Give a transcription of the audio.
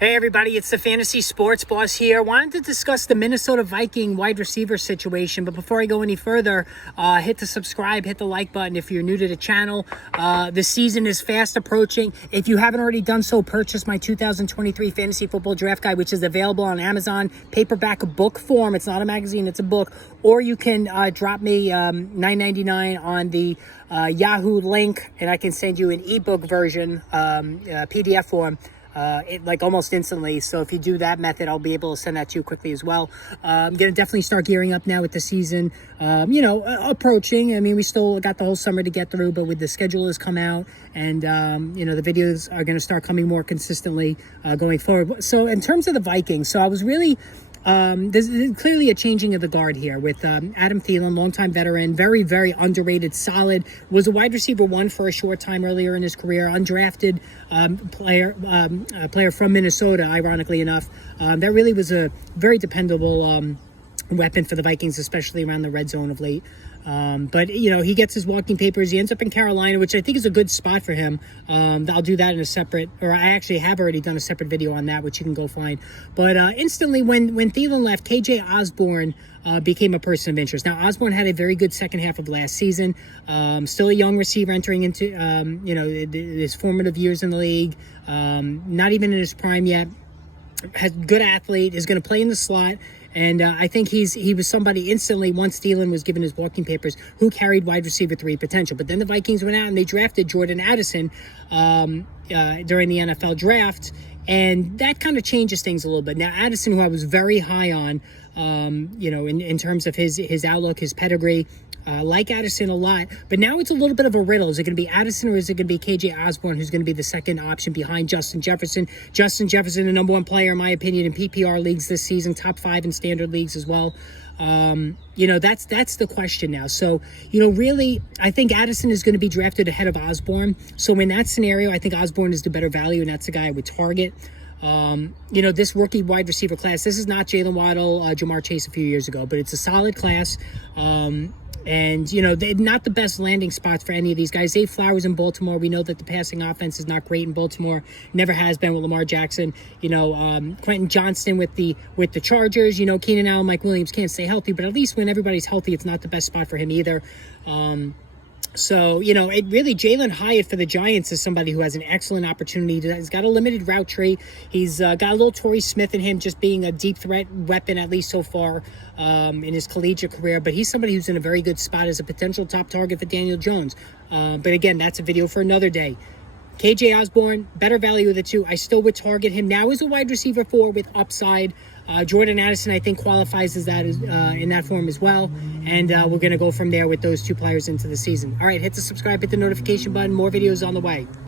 Hey everybody, it's the Fantasy Sports Boss here. Wanted to discuss the Minnesota Viking wide receiver situation, but before I go any further, hit the subscribe, hit the like button if you're new to the channel. The season is fast approaching. If you haven't already done so, purchase my 2023 Fantasy Football Draft Guide, which is available on Amazon, paperback book form. It's not a magazine, it's a book. Or you can drop me $9.99 on the Yahoo link, and I can send you an ebook version, PDF form. Like almost instantly. So if you do that method, I'll be able to send that to you quickly as well. I'm going to definitely start gearing up now with the season, approaching. I mean, we still got the whole summer to get through, but with the schedule has come out and, the videos are going to start coming more consistently going forward. So in terms of the Vikings, so I was really... there's clearly a changing of the guard here with Adam Thielen, longtime veteran, very, very underrated, solid, was a wide receiver one for a short time earlier in his career, undrafted player from Minnesota, ironically enough. That really was a very dependable weapon for the Vikings, especially around the red zone of late. But he gets his walking papers. He ends up in Carolina, which I think is a good spot for him. I'll do that in a separate, or I actually have already done a separate video on that, which you can go find. But instantly, when Thielen left, KJ Osborn became a person of interest. Now, Osborn had a very good second half of last season. Still a young receiver entering into his formative years in the league. Not even in his prime yet. Has good athlete, is going to play in the slot. And I think he was somebody instantly, once Thielen was given his walking papers, who carried wide receiver 3 potential. But then the Vikings went out and they drafted Jordan Addison during the NFL draft. And that kind of changes things a little bit. Now, Addison, who I was very high on, in terms of his outlook, his pedigree, like Addison a lot, but now it's a little bit of a riddle. Is it going to be Addison or is it going to be KJ Osborn, who's going to be the second option behind Justin Jefferson? Justin Jefferson, the number one player, in my opinion, in PPR leagues this season, top 5 in standard leagues as well. That's the question now. So, really, I think Addison is going to be drafted ahead of Osborn. So in that scenario, I think Osborn is the better value, and that's the guy I would target. This rookie wide receiver class, this is not Jalen Waddle, Jamar Chase a few years ago, but it's a solid class. They're not the best landing spots for any of these guys. Zay Flowers in Baltimore. We know that the passing offense is not great in Baltimore. Never has been with Lamar Jackson. Quentin Johnston with the Chargers. Keenan Allen, Mike Williams can't stay healthy, but at least when everybody's healthy, it's not the best spot for him either. It really, Jalen Hyatt for the Giants is somebody who has an excellent opportunity. He's got a limited route tree. He's got a little Torrey Smith in him, just being a deep threat weapon, at least so far in his collegiate career. But he's somebody who's in a very good spot as a potential top target for Daniel Jones. But again, that's a video for another day. KJ Osborn, better value of the two. I still would target him now as a wide receiver 4 with upside. Jordan Addison, I think, qualifies as that in that form as well. And we're going to go from there with those two players into the season. All right, hit the subscribe, hit the notification button. More videos on the way.